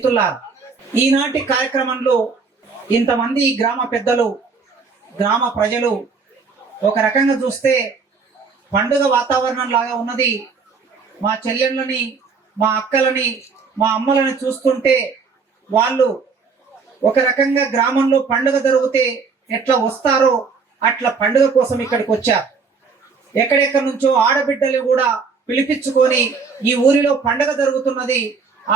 మిత్రులారా, ఈనాటి కార్యక్రమంలో ఇంతమంది గ్రామ పెద్దలు, గ్రామ ప్రజలు ఒక రకంగా చూస్తే పండుగ వాతావరణం లాగా ఉన్నది. మా చెల్లెళ్ళని, మా అక్కలని, మా అమ్మలని చూస్తుంటే వాళ్ళు ఒక రకంగా గ్రామంలో పండుగ జరిగితే ఎట్లా వస్తారో అట్లా పండుగ కోసం ఇక్కడికి వచ్చారు. ఎక్కడెక్కడి నుంచో ఆడబిడ్డలు కూడా పిలిపించుకొని ఈ ఊరిలో పండుగ జరుగుతున్నది,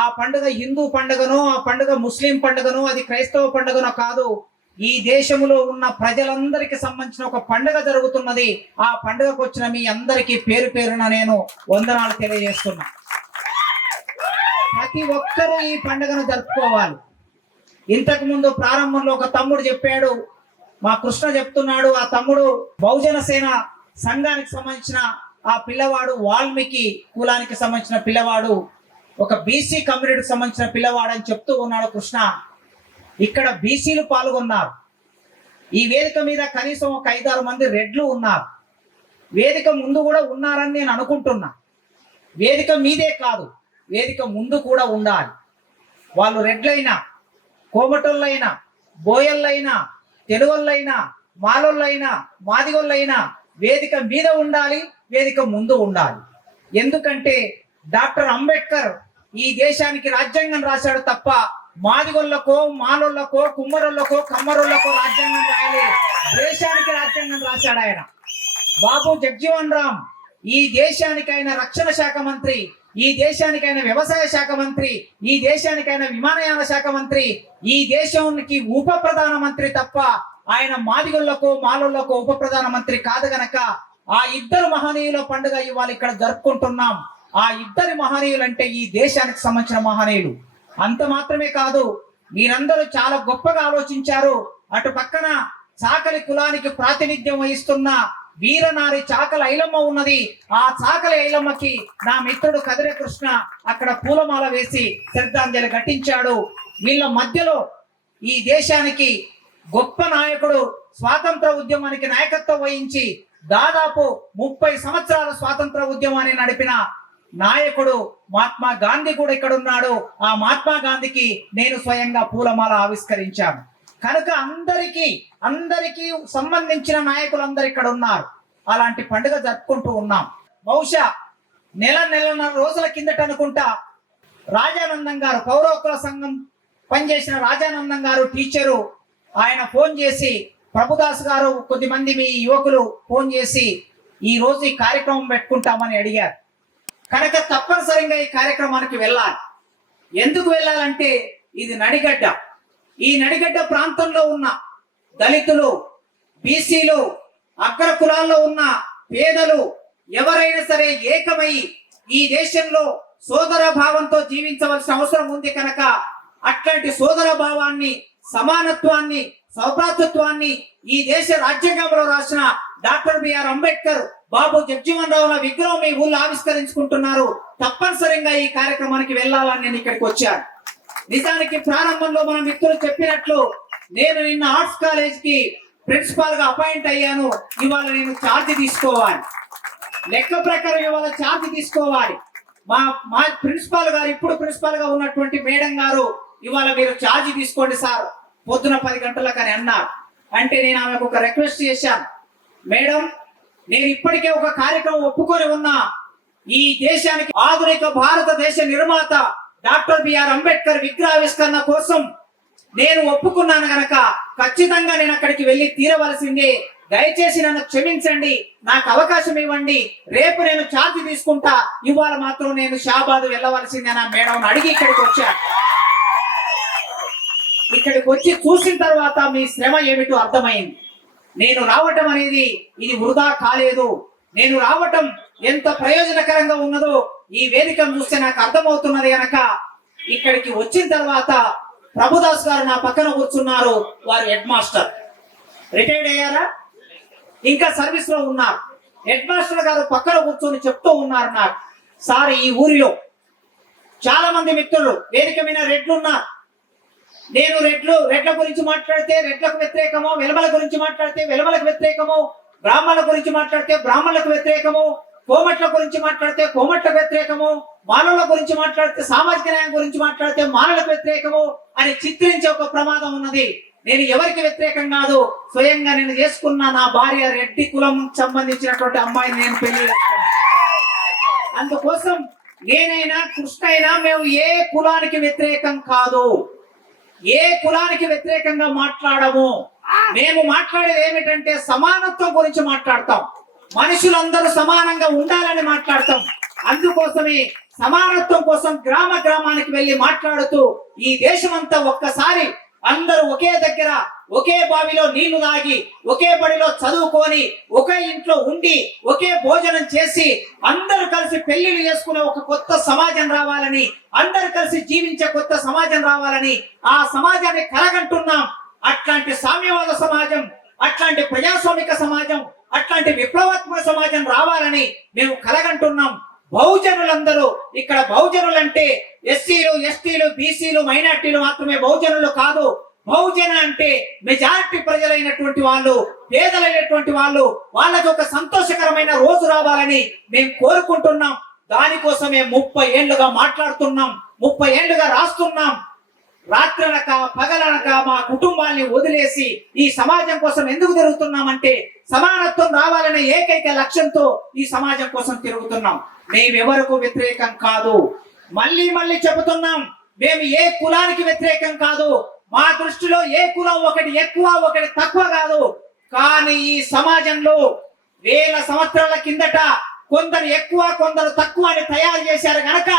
ఆ పండుగ హిందూ పండుగనో, ఆ పండుగ ముస్లిం పండుగనో, అది క్రైస్తవ పండుగనో కాదు, ఈ దేశంలో ఉన్న ప్రజలందరికీ సంబంధించిన ఒక పండుగ జరుగుతున్నది. ఆ పండుగకు వచ్చిన మీ అందరికీ పేరు పేరున నేను వందనాలు తెలియజేస్తున్నా. ప్రతి ఒక్కరూ ఈ పండుగను జరుపుకోవాలి. ఇంతకు ముందు ప్రారంభంలో ఒక తమ్ముడు చెప్పాడు, మా కృష్ణ చెప్తున్నాడు, ఆ తమ్ముడు బహుజన సేన సంఘానికి సంబంధించిన ఆ పిల్లవాడు, వాల్మీకి కులానికి సంబంధించిన పిల్లవాడు, ఒక బీసీ కమ్యూనిటీకి సంబంధించిన పిల్లవాడు అని చెప్తూ ఉన్నాడు కృష్ణ. ఇక్కడ బీసీలు పాల్గొన్నారు. ఈ వేదిక మీద కనీసం ఒక 5-6 మంది రెడ్లు ఉన్నారు. వేదిక ముందు కూడా ఉన్నారని నేను అనుకుంటున్నా. వేదిక మీదే కాదు, వేదిక ముందు కూడా ఉండాలి. వాళ్ళు రెడ్లైనా, కోమటోళ్ళైనా, బోయల్లైనా, తెలుగోళ్ళైనా, మాలోళ్ళైనా, మాదిగోళ్ళైనా వేదిక మీద ఉండాలి, వేదిక ముందు ఉండాలి. ఎందుకంటే డాక్టర్ అంబేద్కర్ ఈ దేశానికి రాజ్యాంగం రాశాడు తప్ప మాదిగొల్లకో, మాలోళ్ళకో, కుమ్మరోళ్ళకో, కమ్మరోళ్ళకో రాజ్యాంగం రాయలే. దేశానికి రాజ్యాంగం రాశాడు ఆయన. బాబు జగ్జీవన్ రామ్ ఈ దేశానికి ఆయన రక్షణ శాఖ మంత్రి, ఈ దేశానికి ఆయన వ్యవసాయ శాఖ మంత్రి, ఈ దేశానికి ఆయన విమానయాన శాఖ మంత్రి, ఈ దేశానికి ఉప ప్రధానమంత్రి తప్ప ఆయన మాదిగొల్లకో, మాలోళ్ళకో ఉప ప్రధానమంత్రి కాదు. గనక ఆ ఇద్దరు మహనీయుల పండుగ ఇవాళ ఇక్కడ జరుపుకుంటున్నాం. ఆ ఇద్దరి మహనీయులు అంటే ఈ దేశానికి సంబంధించిన మహనీయులు. అంత మాత్రమే కాదు, మీరందరూ చాలా గొప్పగా ఆలోచించారు. అటు పక్కన చాకలి కులానికి ప్రాతినిధ్యం వహిస్తున్న వీరనారి చాకల ఐలమ్మ ఉన్నది. ఆ చాకల ఐలమ్మకి నా మిత్రుడు కదిరే కృష్ణ అక్కడ పూలమాల వేసి శ్రద్ధాంజలి ఘటించాడు. వీళ్ళ మధ్యలో ఈ దేశానికి గొప్ప నాయకుడు, స్వాతంత్ర ఉద్యమానికి నాయకత్వం వహించి దాదాపు 30 సంవత్సరాల స్వాతంత్ర ఉద్యమాన్ని నడిపిన నాయకుడు మహాత్మా గాంధీ కూడా ఇక్కడ ఉన్నాడు. ఆ మహాత్మా గాంధీకి నేను స్వయంగా పూలమాల ఆవిష్కరించాను. కనుక అందరికీ సంబంధించిన నాయకులందరూ ఇక్కడ ఉన్నారు. అలాంటి పండుగ జరుపుకుంటూ ఉన్నాం. బహుశా నెలన్నర రోజుల కిందట అనుకుంటా రాజానందం గారు, పౌర హక్కుల సంఘం పనిచేసిన రాజానందం గారు టీచరు, ఆయన ఫోన్ చేసి, ప్రభుదాస్ గారు, కొద్దిమంది మీ యువకులు ఫోన్ చేసి ఈ రోజు ఈ కార్యక్రమం పెట్టుకుంటామని అడిగారు. కనుక తప్పనిసరిగా ఈ కార్యక్రమానికి వెళ్ళాలి. ఎందుకు వెళ్ళాలంటే ఇది నడిగడ్డ. ఈ నడిగడ్డ ప్రాంతంలో ఉన్న దళితులు, బీసీలు, అగ్ర కులాల్లో ఉన్న పేదలు ఎవరైనా సరే ఏకమై ఈ దేశంలో సోదర భావంతో జీవించవలసిన అవసరం ఉంది. కనుక అట్లాంటి సోదర భావాన్ని, సమానత్వాన్ని, సౌభ్రాతృత్వాన్ని ఈ దేశ రాజ్యాంగంలో రాసిన డాక్టర్ బిఆర్ అంబేద్కర్, బాబు జగ్జీవన్ రావుల విగ్రహం మీ ఊళ్ళో ఆవిష్కరించుకుంటున్నారు. తప్పనిసరిగా ఈ కార్యక్రమానికి వెళ్ళాలని నేను ఇక్కడికి వచ్చాను. నిజానికి ప్రారంభంలో మన మిత్రులు చెప్పినట్లు నేను నిన్న ఆర్ట్స్ కాలేజ్ కి ప్రిన్సిపాల్ గా అపాయింట్ అయ్యాను. ఇవాళ నేను ఛార్జ్ తీసుకోవాలి, లెక్క ప్రకారం ఇవాళ ఛార్జ్ తీసుకోవాలి. మా ప్రిన్సిపాల్ గారు, ఇప్పుడు ప్రిన్సిపాల్ గా ఉన్నటువంటి మేడం గారు, ఇవాళ మీరు ఛార్జ్ తీసుకోండి సార్ పొద్దున 10 గంటలకు అని అన్నారు. అంటే నేను ఆమెకు ఒక రిక్వెస్ట్ చేశాను, మేడం నేను ఇప్పటికే ఒక కార్యక్రమం ఒప్పుకొని ఉన్నా. ఈ దేశానికి ఆధునిక భారతదేశ నిర్మాత డాక్టర్ బిఆర్ అంబేద్కర్ విగ్రహావిష్కరణ కోసం నేను ఒప్పుకున్నాను గనక ఖచ్చితంగా నేను అక్కడికి వెళ్ళి తీరవలసిందే. దయచేసి నన్ను క్షమించండి, నాకు అవకాశం ఇవ్వండి. రేపు నేను ఛార్జ్ తీసుకుంటా, ఇవాళ మాత్రం నేను షాబాద్ వెళ్ళవలసిందే నా మేడం అడిగి ఇక్కడికి వచ్చాను. ఇక్కడికి వచ్చి చూసిన తర్వాత మీ శ్రమ ఏమిటో అర్థమైంది. నేను రావటం అనేది ఇది వృధా కాలేదు. నేను రావటం ఎంత ప్రయోజనకరంగా ఉన్నదో ఈ వేదికను చూస్తే నాకు అర్థమవుతున్నది. గనక ఇక్కడికి వచ్చిన తర్వాత ప్రభుదాస్ గారు నా పక్కన కూర్చున్నారు. వారు హెడ్ మాస్టర్, రిటైర్డ్ అయ్యారా, ఇంకా సర్వీస్ లో ఉన్నారు. హెడ్ మాస్టర్ గారు పక్కన కూర్చొని చెప్తూ ఉన్నారు నాకు, సార్ ఈ ఊరిలో చాలా మంది మిత్రులు వేదిక మీద రెడ్లు ఉన్నారు. నేను రెడ్ల గురించి మాట్లాడితే రెడ్లకు వ్యతిరేకము, వెలమల గురించి మాట్లాడితే వెలమలకు వ్యతిరేకము, బ్రాహ్మణుల గురించి మాట్లాడితే బ్రాహ్మణులకు వ్యతిరేకము, కోమట్ల గురించి మాట్లాడితే కోమట్ల వ్యతిరేకము, మాలల గురించి మాట్లాడితే సామాజిక న్యాయం గురించి మాట్లాడితే మాలలకు వ్యతిరేకము అని చిత్రించే ఒక ప్రమాదం ఉన్నది. నేను ఎవరికి వ్యతిరేకం కాదు, స్వయంగా నేను చేసుకున్న నా భార్య రెడ్డి కులం సంబంధించినటువంటి అమ్మాయిని నేను పెళ్లి చేసుకున్నాను. అందుకోసం నేనైనా కృష్ణ అయినా మేము ఏ కులానికి వ్యతిరేకం కాదు, ఏ కులానికి వ్యతిరేకంగా మాట్లాడము. మేము మాట్లాడేది ఏమిటంటే సమానత్వం గురించి మాట్లాడతాం, మనుషులందరూ సమానంగా ఉండాలని మాట్లాడతాం. అందుకోసమే సమానత్వం కోసం గ్రామ గ్రామానికి వెళ్ళి మాట్లాడుతూ ఈ దేశమంతా ఒక్కసారి అందరూ ఒకే దగ్గర ఒకే బావిలో నీళ్లు తాగి ఒకే బడిలో చదువుకొని ఒకే ఇంట్లో ఉండి ఒకే భోజనం చేసి అందరూ కలిసి పెళ్లిళ్ళు చేసుకునే ఒక కొత్త సమాజం రావాలని, అందరూ కలిసి జీవించే కొత్త సమాజం రావాలని ఆ సమాజాన్ని కలగంటున్నాం. అట్లాంటి సామ్యవాద సమాజం, అట్లాంటి ప్రజాస్వామిక సమాజం, అట్లాంటి విప్లవాత్మక సమాజం రావాలని మేము కలగంటున్నాం. బహుజనులందరూ ఇక్కడ బహుజనులు అంటే ఎస్సీలు, ఎస్టీలు, బీసీలు, మైనార్టీలు మాత్రమే బహుజనులు కాదు. బహుజన అంటే మెజారిటీ ప్రజలైనటువంటి వాళ్ళు, పేదలైనటువంటి వాళ్ళు, వాళ్ళకి ఒక సంతోషకరమైన రోజు రావాలని మేము కోరుకుంటున్నాం. దానికోసమే 30 ఏళ్లుగా మాట్లాడుతున్నాం, 30 ఏళ్లుగా రాస్తున్నాం. రాత్రనక పగలనక మా కుటుంబాన్ని వదిలేసి ఈ సమాజం కోసం ఎందుకు తిరుగుతున్నామంటే సమానత్వం రావాలనే ఏకైక లక్ష్యంతో ఈ సమాజం కోసం తిరుగుతున్నాం. మేమెవరకు వ్యతిరేకం కాదు. మళ్ళీ మళ్ళీ చెబుతున్నాం, మేము ఏ కులానికి వ్యతిరేకం కాదు. మా దృష్టిలో ఏ కులం ఒకటి ఎక్కువ ఒకటి తక్కువ కాదు. కానీ ఈ సమాజంలో వేల సంవత్సరాల కిందట కొందరు ఎక్కువ కొందరు తక్కువ అని తయారు చేశారు గనక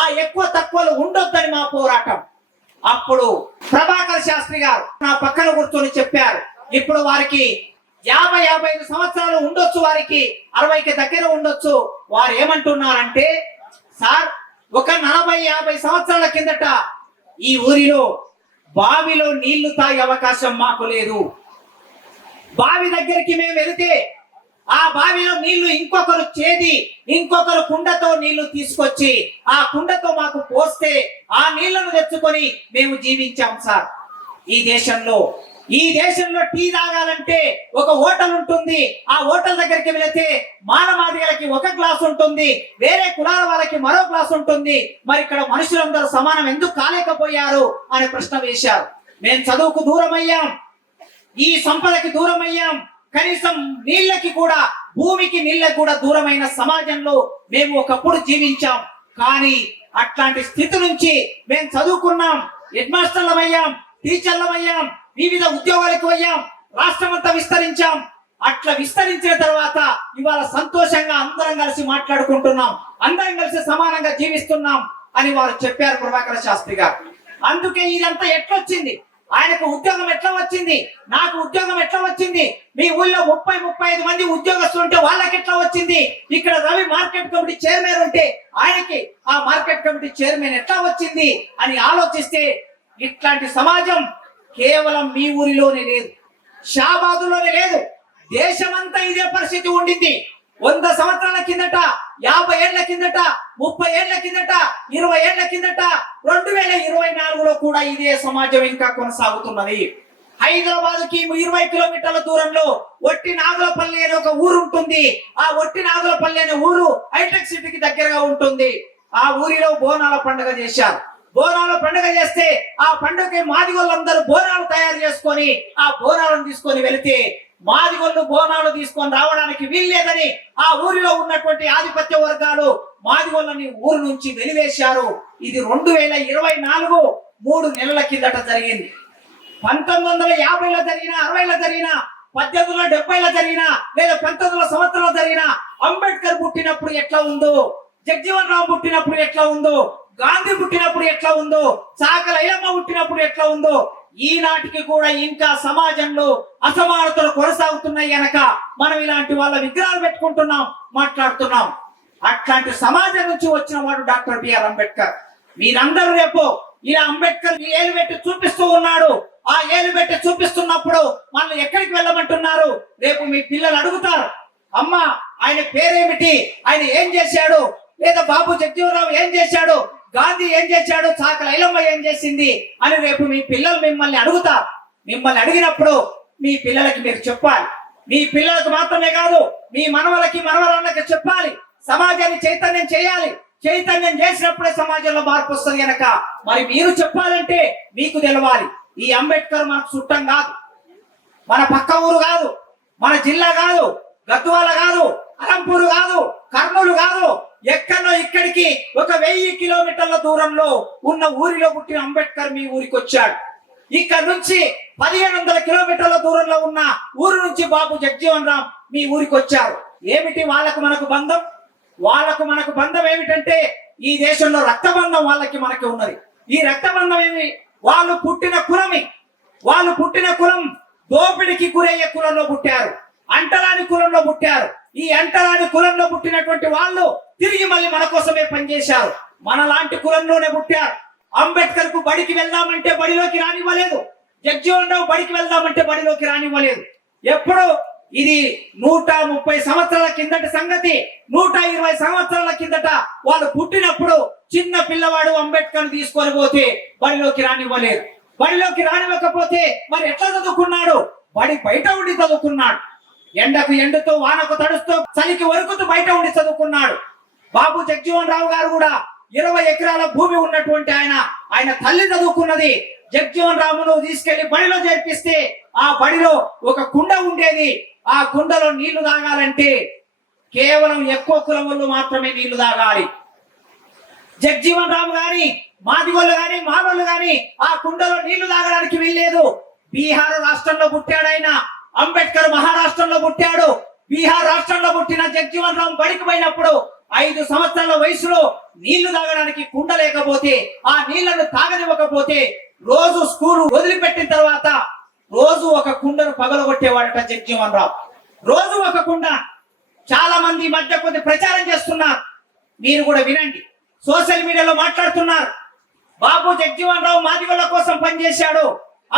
ఆ ఎక్కువ తక్కువలు ఉండొద్దని మా పోరాటం. అప్పుడు ప్రభాకర్ శాస్త్రి గారు నా పక్కన కూర్చొని చెప్పారు, ఇప్పుడు వారికి 50-55 సంవత్సరాలు ఉండొచ్చు, వారికి 60కి దగ్గర ఉండొచ్చు. వారు ఏమంటున్నారంటే, సార్ ఒక 40-50 సంవత్సరాల కిందట ఈ ఊరిలో బావిలో నీళ్లు తాగే అవకాశం మాకు లేదు. బావి దగ్గరికి మేము వెళితే ఆ బావిలో నీళ్లు ఇంకొకరు చేది ఇంకొకరు కుండతో నీళ్లు తీసుకొచ్చి ఆ కుండతో మాకు పోస్తే ఆ నీళ్లను తెచ్చుకొని మేము జీవించాం సార్. ఈ దేశంలో టీ తాగాలంటే ఒక హోటల్ ఉంటుంది. ఆ హోటల్ దగ్గరికి వెళితే మానవాదిగలకి ఒక గ్లాస్ ఉంటుంది, వేరే కులాల వాళ్ళకి మరో గ్లాస్ ఉంటుంది. మరి ఇక్కడ మనుషులందరూ సమానం ఎందుకు కాలేకపోయారు అనే ప్రశ్న వేశారు. మేము చదువుకు దూరం అయ్యాం, ఈ సంపదకి దూరం అయ్యాం, కనీసం నీళ్ళకి కూడా, భూమికి నీళ్ళకి కూడా దూరమైన సమాజంలో మేము ఒకప్పుడు జీవించాం. కానీ అట్లాంటి స్థితి నుంచి మేము చదువుకున్నాం, హెడ్ మాస్టర్లమయ్యాం, టీచర్లమయ్యాం, వివిధ ఉద్యోగాలకు అయ్యాం, రాష్ట్రమంతా విస్తరించాం. అట్లా విస్తరించిన తర్వాత ఇవాళ సంతోషంగా అందరం కలిసి మాట్లాడుకుంటున్నాం, అందరం కలిసి సమానంగా జీవిస్తున్నాం అని వారు చెప్పారు ప్రభాకర్ శాస్త్రి గారు. అందుకే ఇదంతా ఎట్లొచ్చింది, ఆయనకు ఉద్యోగం ఎట్లా వచ్చింది, నాకు ఉద్యోగం ఎట్లా వచ్చింది, మీ ఊళ్ళో 30-35 మంది ఉద్యోగస్తులు ఉంటే వాళ్ళకి ఎట్లా వచ్చింది, ఇక్కడ రవి మార్కెట్ కమిటీ చైర్మన్ ఉంటే ఆయనకి ఆ మార్కెట్ కమిటీ చైర్మన్ ఎట్లా వచ్చింది అని ఆలోచిస్తే ఇట్లాంటి సమాజం కేవలం మీ ఊరిలోనే లేదు, షాబాదులోనే లేదు, దేశమంతా ఇదే పరిస్థితి ఉండింది. 100 సంవత్సరాల కిందట, 50 ఏళ్ల కిందట, 30 ఏళ్ల కిందట, 20 ఏళ్ల కిందట, 2024లో కూడా ఇదే సమాజం ఇంకా కొనసాగుతున్నది. హైదరాబాద్ కి 20 కిలోమీటర్ల దూరంలో ఒట్టి నాగులపల్లి అనే ఒక ఊరు ఉంటుంది. ఆ ఒట్టి నాగులపల్లి అనే ఊరు హైటెక్ సిటీకి దగ్గరగా ఉంటుంది. ఆ ఊరిలో బోనాల పండుగ చేశారు. బోనాల పండుగ చేస్తే ఆ పండుగకి మాదిగోళ్ళందరూ బోనాలు తయారు చేసుకొని ఆ బోనాలను తీసుకొని వెళితే మాదిగోళ్ళు బోనాలు తీసుకొని రావడానికి వీల్లేదని ఆ ఊరిలో ఉన్నటువంటి ఆధిపత్య వర్గాలు మాదిగోళ్ళని ఊరు నుంచి వెలివేశారు. ఇది 2024 3 నెలల కిందట జరిగింది. 1950లో జరిగిన, 60లో జరిగిన, 1870లో జరిగిన, లేదా 1900 సంవత్సరంలో జరిగిన, అంబేద్కర్ పుట్టినప్పుడు ఎట్లా ఉందో, జగజీవన్ రామ్ పుట్టినప్పుడు ఎట్లా ఉందో, గాంధీ పుట్టినప్పుడు ఎట్లా ఉందో, చాకలి ఐలమ్మ పుట్టినప్పుడు ఎట్లా ఉందో, ఈనాటికి కూడా ఇంకా సమాజంలో అసమానతలు కొనసాగుతున్నాయి గనక మనం ఇలాంటి వాళ్ళ విగ్రహాలు పెట్టుకుంటున్నాం, మాట్లాడుతున్నాం. అట్లాంటి సమాజం నుంచి వచ్చిన వాడు డాక్టర్ బిఆర్ అంబేద్కర్. మీరందరూ రేపు ఇలా అంబేద్కర్ ఏలు పెట్టి చూపిస్తూ ఉన్నాడు. ఆ ఏలు పెట్టి చూపిస్తున్నప్పుడు మనం ఎక్కడికి వెళ్ళమంటున్నారు? రేపు మీ పిల్లలు అడుగుతారు, అమ్మ ఆయన పేరేమిటి, ఆయన ఏం చేశాడు, లేదా బాబు జగజీవనరావు ఏం చేశాడు, గాంధీ ఏం చేశాడు, చాకలి ఐలమ్మ ఏం చేసింది అని రేపు మీ పిల్లలు మిమ్మల్ని అడుగుతారు. మిమ్మల్ని అడిగినప్పుడు మీ పిల్లలకి మీరు చెప్పాలి. మీ పిల్లలకు మాత్రమే కాదు, మీ మనవలకి మనవరాళ్ళకి చెప్పాలి. సమాజాన్ని చైతన్యం చేయాలి. చైతన్యం చేసినప్పుడే సమాజంలో మార్పు వస్తుంది గనక మరి మీరు చెప్పాలంటే మీకు తెలవాలి. ఈ అంబేద్కర్ మనకు చుట్టం కాదు, మన పక్క ఊరు కాదు, మన జిల్లా కాదు, గద్వాల కాదు, అలంపూరు కాదు, కర్నూలు కాదు, ఎక్కడో ఇక్కడికి 1000 కిలోమీటర్ల దూరంలో ఉన్న ఊరిలో పుట్టిన అంబేద్కర్ మీ ఊరికి వచ్చాడు. ఇక్కడ నుంచి 1500 కిలోమీటర్ల దూరంలో ఉన్న ఊరు నుంచి బాబు జగజీవన్ రామ్ మీ ఊరికి వచ్చారు. ఏమిటి వాళ్ళకు మనకు బంధం? వాళ్ళకు మనకు బంధం ఏమిటంటే ఈ దేశంలో రక్తబంధం వాళ్ళకి మనకి ఉన్నది. ఈ రక్తబంధం ఏమి? వాళ్ళు పుట్టిన కులం దోపిడికి గురయ్యే కులంలో పుట్టారు, అంటరాని కులంలో పుట్టారు. ఈ అంటరాని కులంలో పుట్టినటువంటి వాళ్ళు తిరిగి మళ్ళీ మన కోసమే పనిచేశారు. మన లాంటి కులంలోనే పుట్టారు. అంబేద్కర్ కు బడికి వెళ్దామంటే బడిలోకి రానివ్వలేదు. జగజీవన్ రావు బడికి వెళ్దామంటే బడిలోకి రానివ్వలేదు. ఎప్పుడు? ఇది 130 సంవత్సరాల కిందటి సంగతి. 120 సంవత్సరాల కిందట వాళ్ళు పుట్టినప్పుడు చిన్న పిల్లవాడు అంబేద్కర్ తీసుకొని పోతే బడిలోకి రానివ్వలేదు. బడిలోకి రానివ్వకపోతే మరి ఎట్లా చదువుకున్నాడు? బడి బయట ఉండి చదువుకున్నాడు. ఎండకు ఎండుతూ, వానకు తడుస్తూ, చలికి వరుకుతూ బయట ఉండి చదువుకున్నాడు. బాబు జగజీవన్ రావు గారు కూడా 20 ఎకరాల భూమి ఉన్నటువంటి ఆయన తల్లి చదువుకున్నది. జగజీవన్ రామును తీసుకెళ్లి బడిలో చేర్పిస్తే ఆ బడిలో ఒక కుండ ఉండేది. ఆ కుండలో నీళ్లు తాగాలంటే కేవలం ఎక్కువ కులం వాళ్ళు మాత్రమే నీళ్లు తాగాలి. జగజీవన్ రామ్ గాని, మాదిగోళ్ళు గాని, మానవులు గాని ఆ కుండలో నీళ్లు తాగడానికి వీల్లేదు. బీహార్ రాష్ట్రంలో పుట్టాడు ఆయన. అంబేద్కర్ మహారాష్ట్రంలో పుట్టాడు. బీహార్ రాష్ట్రంలో పుట్టిన జగజీవన్ రామ్ బడికి పోయినప్పుడు 5 సంవత్సరాల వయసులో నీళ్లు తాగడానికి కుండ లేకపోతే, ఆ నీళ్లను తాగనివ్వకపోతే రోజు స్కూల్ వదిలిపెట్టిన తర్వాత రోజు ఒక కుండను పగలగొట్టేవాడట జగజీవన్ రావు. రోజు ఒక కుండ. చాలా మంది ఈ మధ్య కొద్ది ప్రచారం చేస్తున్నారు, మీరు కూడా వినండి. సోషల్ మీడియాలో మాట్లాడుతున్నారు, బాబు జగజీవన్ రావు మాదిగోళ్ళ కోసం పనిచేశాడు,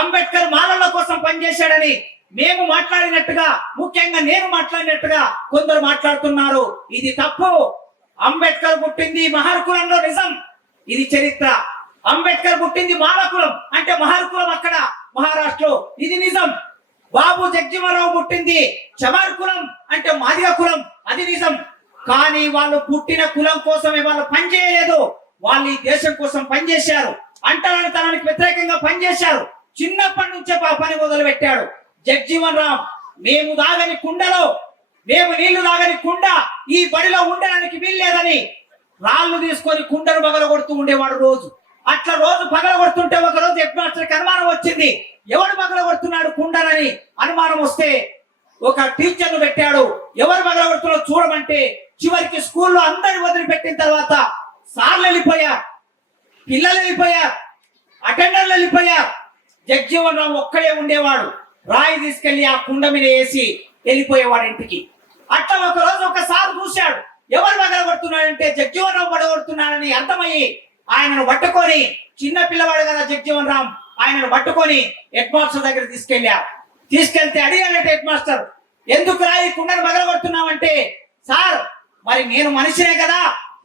అంబేద్కర్ మాలల కోసం పనిచేశాడని మేము మాట్లాడినట్టుగా, ముఖ్యంగా నేను మాట్లాడినట్టుగా కొందరు మాట్లాడుతున్నారు. ఇది తప్పు. అంబేద్కర్ పుట్టింది మహర్ కులంలో, నిజం. ఇది చరిత్ర. అంబేద్కర్ పుట్టింది మాలకులం అంటే మహర్ కులం అక్కడ మహారాష్ట్రలో, ఇది నిజం. బాబు జగజీవన్ రావు పుట్టింది చమార్ కులం అంటే మాదిగ కులం, అది నిజం. కానీ వాళ్ళు పుట్టిన కులం కోసమే వాళ్ళు పనిచేయలేదు. వాళ్ళు ఈ దేశం కోసం పనిచేశారు. అంటరానితనానికి వ్యతిరేకంగా పనిచేశారు. చిన్నప్పటి నుంచే పని మొదలు పెట్టాడు జగజీవన్ రామ్. మేము తాగని కుండలో, మేము నీళ్లు తాగని కుండ ఈ బడిలో ఉండడానికి వీల్లేదని రాళ్ళు తీసుకొని కుండను పగలగొడుతూ ఉండేవాడు రోజు. అట్లా రోజు పగలగొడుతుంటే ఒక రోజు హెడ్ మాస్టర్కి అనుమానం వచ్చింది, ఎవడు పగలగొడుతున్నాడు కుండనని. అనుమానం వస్తే ఒక టీచర్ను పెట్టాడు, ఎవరు పగలగొడుతున్నారో చూడమంటే చివరికి స్కూల్లో అందరి వదిలిపెట్టిన తర్వాత సార్లు వెళ్ళిపోయారు, పిల్లలు వెళ్ళిపోయారు, అటెండర్లు వెళ్ళిపోయారు. జగజీవన్ రామ్ ఒక్కడే ఉండేవాడు. రాయి తీసుకెళ్లి ఆ కుండ మీద వేసి వెళ్ళిపోయేవాడు ఇంటికి. అట్లా ఒక రోజు ఒకసారి చూశాడు, ఎవరు పగలగొడుతున్నాడంటే జగజీవన్ రామ్ పడగొడుతున్నాడని అర్థమయ్యి ఆయనను పట్టుకొని, చిన్న పిల్లవాడు కదా జగజీవన్ రామ్, ఆయనను పట్టుకొని హెడ్ మాస్టర్ దగ్గర తీసుకెళ్తే అడిగాడట హెడ్ మాస్టర్, ఎందుకు రాయి కుండను పగలగొడుతున్నావంటే, సార్ మరి నేను మనిషినే కదా,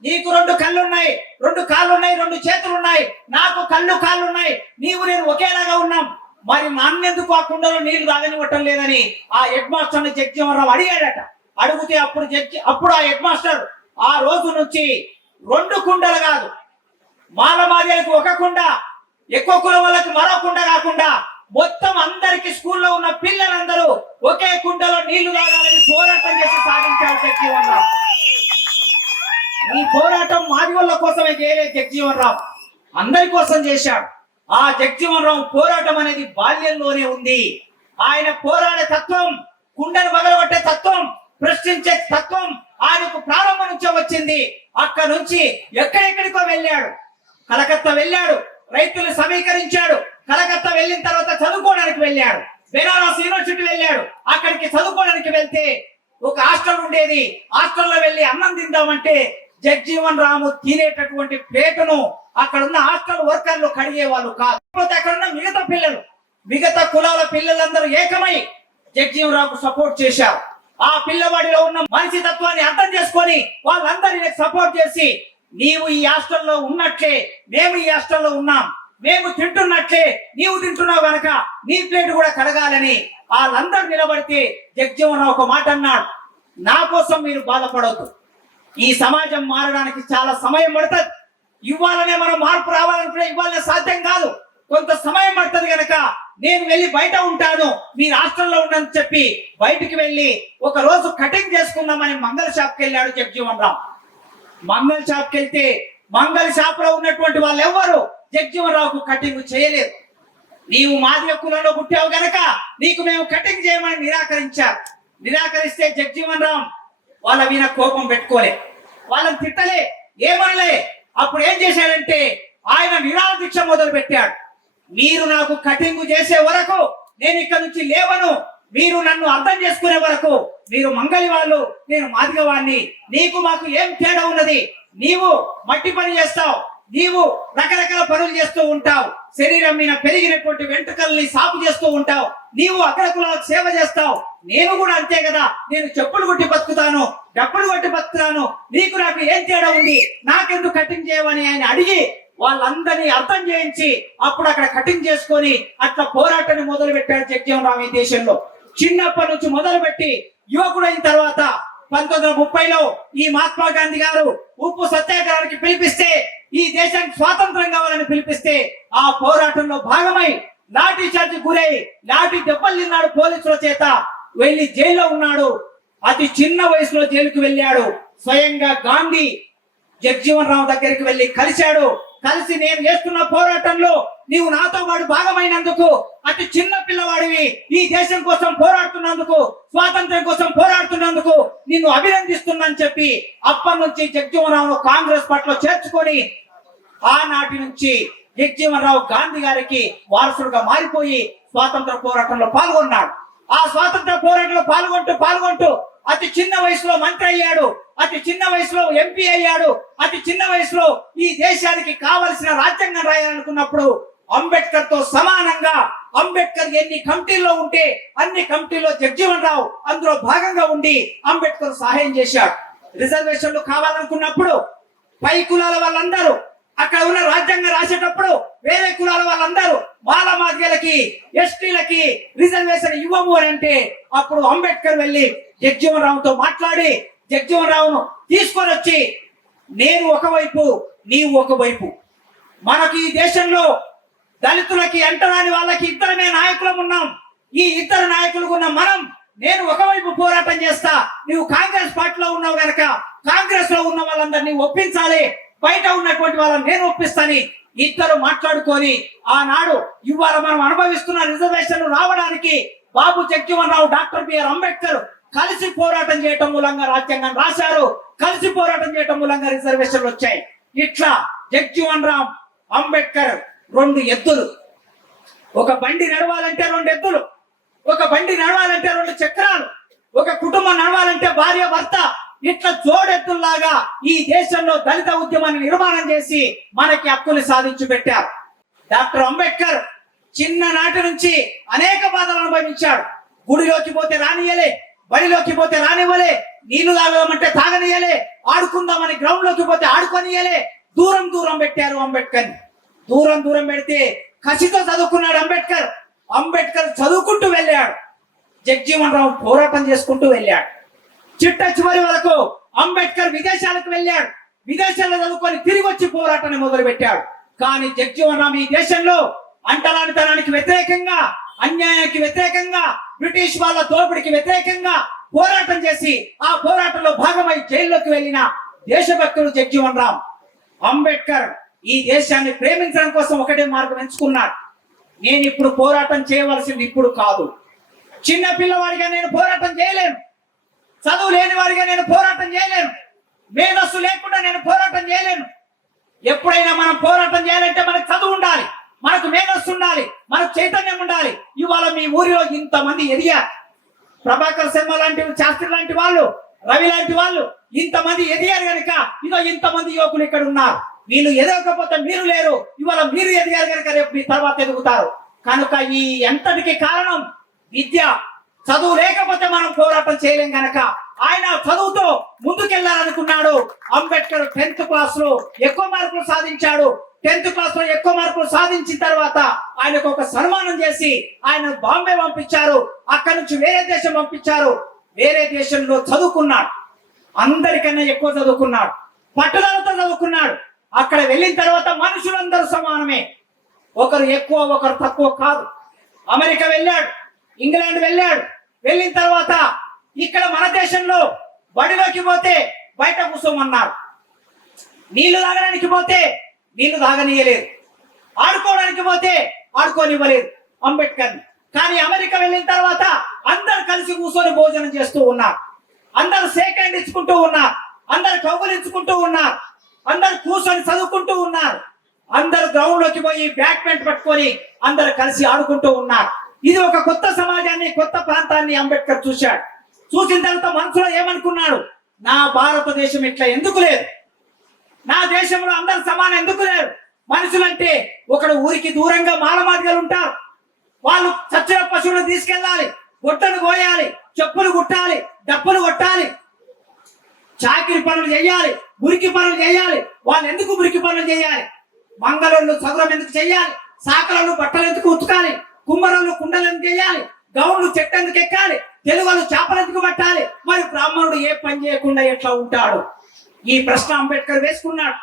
నీకు 2 కళ్ళు ఉన్నాయి, 2 కాళ్ళు ఉన్నాయి, 2 చేతులు ఉన్నాయి, నాకు కాళ్ళు ఉన్నాయి, నీవు నేను ఒకేలాగా ఉన్నాం, మరి నన్నెందుకు ఆ కుండలో నీళ్లు తాగనివ్వటం లేదని ఆ హెడ్ మాస్టర్ ని జగజీవన్ రావు అడిగాడట. అడిగితే అప్పుడు ఆ హెడ్ మాస్టర్ ఆ రోజు నుంచి 2 కుండలు కాదు, మాలమాదిలకు 1 కుండ, ఎక్కువ కులం వాళ్ళకి మరో కుండ కాకుండా మొత్తం అందరికి స్కూల్లో ఉన్న పిల్లలందరూ ఒకే కుండలో నీళ్లు తాగాలని పోరాటం చేసి సాధించాడు జగజీవన్ రావు. ఈ పోరాటం మాదిగోళ్ళ కోసమే చేయలేదు జగజీవన్ రావు, అందరి కోసం చేశాడు. ఆ జగజీవన్ రావు పోరాటం అనేది బాల్యంలోనే ఉంది. ఆయన పోరాడే తత్వం, కుండను పగలగొట్టే తత్వం, ప్రశ్నించే తత్వం ఆయనకు ప్రారంభం నుంచే వచ్చింది. అక్కడ నుంచి ఎక్కడెక్కడికో వెళ్ళాడు. కలకత్తా వెళ్ళాడు, రైతులు సమీకరించాడు. కలకత్తా వెళ్ళిన తర్వాత చదువుకోవడానికి వెళ్ళాడు. బెనారస్ యూనివర్సిటీ వెళ్ళాడు. అక్కడికి చదువుకోవడానికి వెళ్తే ఒక హాస్టల్ ఉండేది. హాస్టల్లో వెళ్ళి అన్నం తిందామంటే జగజీవన్ రాము తినేటటువంటి ప్లేటును అక్కడ ఉన్న హాస్టల్ వర్కర్లు కడిగే వాళ్ళు కాదు. అక్కడ ఉన్న మిగతా కులాల పిల్లలందరూ ఏకమై జగజీవన్ రావుకు సపోర్ట్ చేశారు. ఆ పిల్లవాడిలో ఉన్న మనిషి తత్వాన్ని అర్థం చేసుకొని వాళ్ళందరినీ సపోర్ట్ చేసి, నీవు ఈ హాస్టల్లో ఉన్నట్లే మేము ఈ హాస్టల్లో ఉన్నాం, మేము తింటున్నట్లే నీవు తింటున్నావు కనుక నీ ప్లేట్ కూడా కడగాలని వాళ్ళందరూ నిలబడితే జగజీవన్ రావు ఒక మాట అన్నాడు, నా కోసం మీరు బాధపడవద్దు, ఈ సమాజం మారడానికి చాలా సమయం పడుతుంది. ఇవ్వాలనే మనం మార్పు రావాలంటే ఇవ్వాలనే సాధ్యం కాదు, కొంత సమయం పడుతుంది. కనుక నేను వెళ్ళి బయట ఉంటాను, మీ రాష్ట్రంలో ఉండని చెప్పి బయటికి వెళ్ళి ఒక రోజు కటింగ్ చేసుకుందామని మంగళ షాప్కి వెళ్ళాడు జగజీవన్ రామ్. మంగళ షాప్కి వెళ్తే మంగళ షాప్ లో ఉన్నటువంటి వాళ్ళు ఎవ్వరు జగజీవన్ రావుకు కటింగ్ చేయలేదు. నీవు మాదిగ కులంలో పుట్టావు గనక నీకు మేము కటింగ్ చేయమని నిరాకరించారు. నిరాకరిస్తే జగజీవన్ రామ్ వాళ్ళ మీద కోపం పెట్టుకోలే, వాళ్ళని తిట్టలే, ఏమనలే. అప్పుడు ఏం చేశాడంటే ఆయన నిరాహార దీక్ష మొదలు పెట్టాడు. మీరు నాకు కటింగ్ చేసే వరకు నేను ఇక్కడ నుంచి లేవను, మీరు నన్ను అర్థం చేసుకునే వరకు, మీరు మంగళి వాళ్ళు, నేను మాదిగ వాడిని, నీకు మాకు ఏం తేడా ఉన్నది? నీవు మట్టి పని చేస్తావు, నీవు రకరకాల పనులు చేస్తూ ఉంటావు, శరీరం మీద పెరిగినటువంటి వెంట్రుకల్ని సాపు చేస్తూ ఉంటావు, నీవు అగ్రకులకు సేవ చేస్తావు, నేను కూడా అంతే కదా, నేను చెప్పులు కొట్టి బతుకుతాను, డప్పులు కొట్టి బతుకుతాను, నీకు నాకు ఏం తేడా ఉంది, నాకెందుకు కటింగ్ చేయమని ఆయన అడిగి వాళ్ళందరినీ అర్థం చేయించి అప్పుడు అక్కడ కటింగ్ చేసుకొని అట్లా పోరాటాన్ని మొదలు పెట్టాడు జగజీవన్ రామ్. ఈ దేశంలో చిన్నప్పటి నుంచి మొదలు పెట్టి యువకుడైన తర్వాత 1930లో ఈ మహాత్మా గాంధీ గారు ఉప్పు సత్యాగ్రహానికి పిలిపిస్తే, ఈ దేశానికి స్వాతంత్రం కావాలని పిలిపిస్తే ఆ పోరాటంలో భాగమై లాఠీ చార్జ్ గురై లాఠీ దెబ్బలు తిన్నాడు పోలీసుల చేత, వెళ్ళి జైల్లో ఉన్నాడు. అతి చిన్న వయసులో జైలుకు వెళ్ళాడు. స్వయంగా గాంధీ జగజీవన్ రామ్ దగ్గరికి వెళ్ళి కలిశాడు. కలిసి నేను చేస్తున్న పోరాటంలో నీవు నాతో పాటు భాగమైనందుకు, అతి చిన్న పిల్లవాడివి, ఈ దేశం కోసం పోరాడుతున్నందుకు, స్వాతంత్ర్యం కోసం పోరాడుతున్నందుకు నిన్ను అభినందిస్తున్నానని చెప్పి అప్పటి నుంచి జగజీవన్ రావు కాంగ్రెస్ పార్టీలో చేర్చుకొని ఆనాటి నుంచి జగజీవన్ రావు గాంధీ గారికి వారసుడుగా మారిపోయి స్వాతంత్ర పోరాటంలో పాల్గొన్నాడు. ఆ స్వాతంత్ర పోరాటంలో పాల్గొంటూ అతి చిన్న వయసులో మంత్రి అయ్యాడు, అతి చిన్న వయసులో ఎంపీ అయ్యాడు. అతి చిన్న వయసులో ఈ దేశానికి కావలసిన రాజ్యాంగం రాయాలనుకున్నప్పుడు అంబేద్కర్ తో సమానంగా అంబేద్కర్ ఎన్ని కమిటీల్లో ఉంటే అన్ని కమిటీల్లో జగజీవన్ రావు అందులో భాగంగా ఉండి అంబేద్కర్ సహాయం చేశాడు. రిజర్వేషన్లు కావాలనుకున్నప్పుడు పై కులాల వాళ్ళందరూ అక్కడ ఉన్న రాజ్యాంగం రాసేటప్పుడు వేరే కులాల వాళ్ళందరూ మాల మాదిగలకి ఎస్టీలకి రిజర్వేషన్ ఇవ్వము అని అంటే అప్పుడు అంబేద్కర్ వెళ్ళి జగజీవన్ రావుతో మాట్లాడి జగజీవన్ రావును తీసుకొని వచ్చి, నేను ఒకవైపు నీవు ఒకవైపు, మనకి ఈ దేశంలో దళితులకి అంటరాని వాళ్ళకి ఇద్దరమే నాయకులం ఉన్నాం, ఈ ఇద్దరు నాయకులు ఉన్న మనం, నేను ఒకవైపు పోరాటం చేస్తా, నువ్వు కాంగ్రెస్ పార్టీలో ఉన్నావు గనక కాంగ్రెస్ లో ఉన్న వాళ్ళందరినీ ఒప్పించాలి, బయట ఉన్నటువంటి వాళ్ళని నేను ఒప్పిస్తాని ఇద్దరు మాట్లాడుకొని ఆనాడు ఇవాళ మనం అనుభవిస్తున్న రిజర్వేషన్ రావడానికి బాబు జగజీవన్ రావు, డాక్టర్ బిఆర్ అంబేద్కర్ కలిసి పోరాటం చేయటం మూలంగా రాజ్యాంగం రాశారు, కలిసి పోరాటం చేయటం మూలంగా రిజర్వేషన్లు వచ్చాయి. ఇట్లా జగజీవన్ రామ్ అంబేద్కర్ రెండు ఎద్దులు, ఒక బండి నడవాలంటే రెండు ఎద్దులు, ఒక బండి నడవాలంటే రెండు చక్రాలు, ఒక కుటుంబం నడవాలంటే భార్య భర్త, ఇట్లా జోడెత్తుల్లాగా ఈ దేశంలో దళిత ఉద్యమాన్ని నిర్మాణం చేసి మనకి హక్కులు సాధించి పెట్టారు. డాక్టర్ అంబేద్కర్ చిన్ననాటి నుంచి అనేక బాధలు అనుభవించాడు. గుడిలోకి పోతే రానియలే, బడిలోకి పోతే రానివ్వలే, నీళ్లు తాగమంటే తాగనియలే, ఆడుకుందామని గ్రౌండ్ లోకి పోతే ఆడుకొనియలే, దూరం పెట్టారు అంబేద్కర్. దూరం పెడితే కసితో చదువుకున్నాడు అంబేద్కర్. అంబేద్కర్ చదువుకుంటూ వెళ్ళాడు, జగజీవన్ రావు పోరాటం చేసుకుంటూ వెళ్ళాడు. చిట్ట చివరి వరకు అంబేద్కర్ విదేశాలకు వెళ్ళాడు, విదేశాల్లో చదువుకొని తిరిగి వచ్చి పోరాటాన్ని మొదలు పెట్టాడు. కానీ జగజీవన్ రామ్ ఈ దేశంలో అంటరానితనానికి వ్యతిరేకంగా, అన్యాయానికి వ్యతిరేకంగా, బ్రిటిష్ వాళ్ళ దోపిడికి వ్యతిరేకంగా పోరాటం చేసి ఆ పోరాటంలో భాగమై జైల్లోకి వెళ్ళిన దేశభక్తుడు జగజీవన్ రామ్. అంబేద్కర్ ఈ దేశాన్ని ప్రేమించడం కోసం ఒకటే మార్గం ఎంచుకున్నాడు. నేను ఇప్పుడు పోరాటం చేయవలసింది ఇప్పుడు కాదు, చిన్న పిల్లవాడిగా నేను పోరాటం చేయలేను, చదువు లేని వాడిగా నేను పోరాటం చేయలేను, మేధస్సు లేకుండా నేను పోరాటం చేయలేను. ఎప్పుడైనా మనం పోరాటం చేయాలంటే మనకు చదువు ఉండాలి, మనకు మేధస్సు ఉండాలి, మనకు చైతన్యం ఉండాలి. ఇవాళ మీ ఊరిలో ఇంతమంది ఎదిగారు, ప్రభాకర్ శర్మ లాంటి, శాస్త్రి లాంటి వాళ్ళు, రవి లాంటి వాళ్ళు ఇంతమంది ఎదిగారు కనుక ఇదో ఇంతమంది యువకులు ఇక్కడ ఉన్నారు. వీళ్ళు ఎదగకపోతే మీరు లేరు, ఇవాళ మీరు ఎదిగారు కనుక రేపు మీ తర్వాత ఎదుగుతారు. కనుక ఈ ఎంతటికి కారణం విద్య. చదువు లేకపోతే మనం పోరాటం చేయలేం గనక ఆయన చదువుతో ముందుకెళ్లాలనుకున్నాడు. అంబేద్కర్ 10th క్లాస్ లో ఎక్కువ మార్కులు సాధించాడు. 10th క్లాస్ లో ఎక్కువ మార్కులు సాధించిన తర్వాత ఆయనకు ఒక సన్మానం చేసి ఆయన బాంబే పంపించారు. అక్కడి నుంచి వేరే దేశం పంపించారు. వేరే దేశంలో చదువుకున్నాడు. అందరికన్నా ఎక్కువ చదువుకున్నాడు, పట్టుదలతో చదువుకున్నాడు. అక్కడ వెళ్ళిన తర్వాత మనుషులందరూ సమానమే, ఒకరు ఎక్కువ ఒకరు తక్కువ కాదు. అమెరికా వెళ్ళాడు, ఇంగ్లాండ్ వెళ్ళాడు. వెళ్ళిన తర్వాత ఇక్కడ మన దేశంలో బడిలోకి పోతే బయట కూర్చోమన్నారు, నీళ్లు తాగడానికి పోతే నీళ్లు తాగనీయలేదు, ఆడుకోవడానికి పోతే ఆడుకోనివ్వలేదు అంబేద్కర్. కానీ అమెరికా వెళ్ళిన తర్వాత అందరు కలిసి కూర్చొని భోజనం చేస్తూ ఉన్నారు, అందరు షేక్ హ్యాండ్ ఇచ్చుకుంటూ ఉన్నారు, అందరు కౌగులించుకుంటూ ఉన్నారు, అందరు కూర్చొని చదువుకుంటూ ఉన్నారు, అందరు గ్రౌండ్ లోకి పోయి బ్యాడ్మింటన్ పట్టుకొని అందరు కలిసి ఆడుకుంటూ ఉన్నారు. ఇది ఒక కొత్త సమాజాన్ని, కొత్త ప్రాంతాన్ని అంబేద్కర్ చూశాడు. చూసిన తర్వాత మనసులో ఏమనుకున్నాడు, నా భారతదేశం ఇట్లా ఎందుకు లేదు, నా దేశంలో అందరు సమానం ఎందుకు లేరు. మనుషులంటే ఒకడు ఊరికి దూరంగా మాలమాదిగలు ఉంటారు, వాళ్ళు చచ్చిన పశువులను తీసుకెళ్ళాలి, గొట్టను కోయాలి, చెప్పులు కుట్టాలి, డప్పులు కొట్టాలి, చాకిరి పనులు చేయాలి, మురికి పనులు చేయాలి. వాళ్ళు ఎందుకు మురికి పనులు చేయాలి? మంగళోళ్ళు చదురం ఎందుకు చేయాలి? సాకలను బట్టలు ఎందుకు ఉతకాలి? కుమ్మరోళ్ళు కుండలు ఎందుకు చేయాలి? గౌళ్ళు చెట్టు ఎందుకు ఎక్కాలి? తెలుగు వాళ్ళు చేపలు ఎందుకు పట్టాలి? మరి బ్రాహ్మణుడు ఏ పని చేయకుండా ఎట్లా ఉంటాడు? ఈ ప్రశ్న అంబేద్కర్ వేసుకున్నాడు.